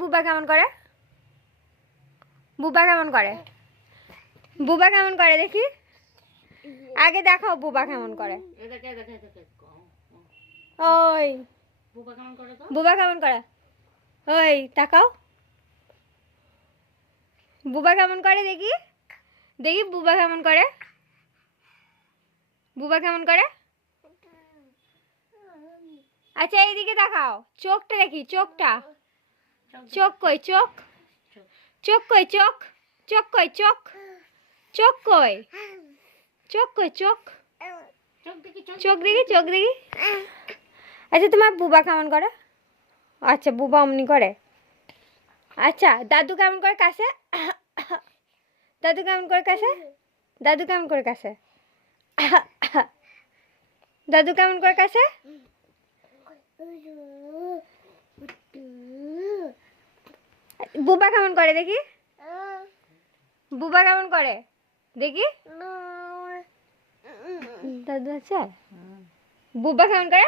বুবা কেমন করে? বুবা কেমন করে? বুবা কেমন করে দেখি? আগে দেখাও বুবা কেমন করে। ওই বুবা কেমন করে? ওই তাকাও, বুবা কেমন করে দেখি? দেখি বুবা কেমন করে? বুবা কেমন করে? আচ্ছা এইদিকে দেখাও, চোখটা দেখি, চোখটা। চোখ কই? চোখ, চোখ কই? চোখ, চোখ কই? চোখ, চোখ কই? চোখ কই? চোখ, চোখ দেখি, চোখ দেখি। আচ্ছা তোমার বুবা কেমন করে? আচ্ছা বুবা অমনি করে। আচ্ছা দাদু কেমন করে কাছে? দাদু কেমন করে কাছে? দাদু কেমন করে কাছে? দাদু কেমন করে কাছে? বুবা কেমন করে দেখি? বুবা কেমন করে দেখি? দাদু আছে? বুবা কেমন করে?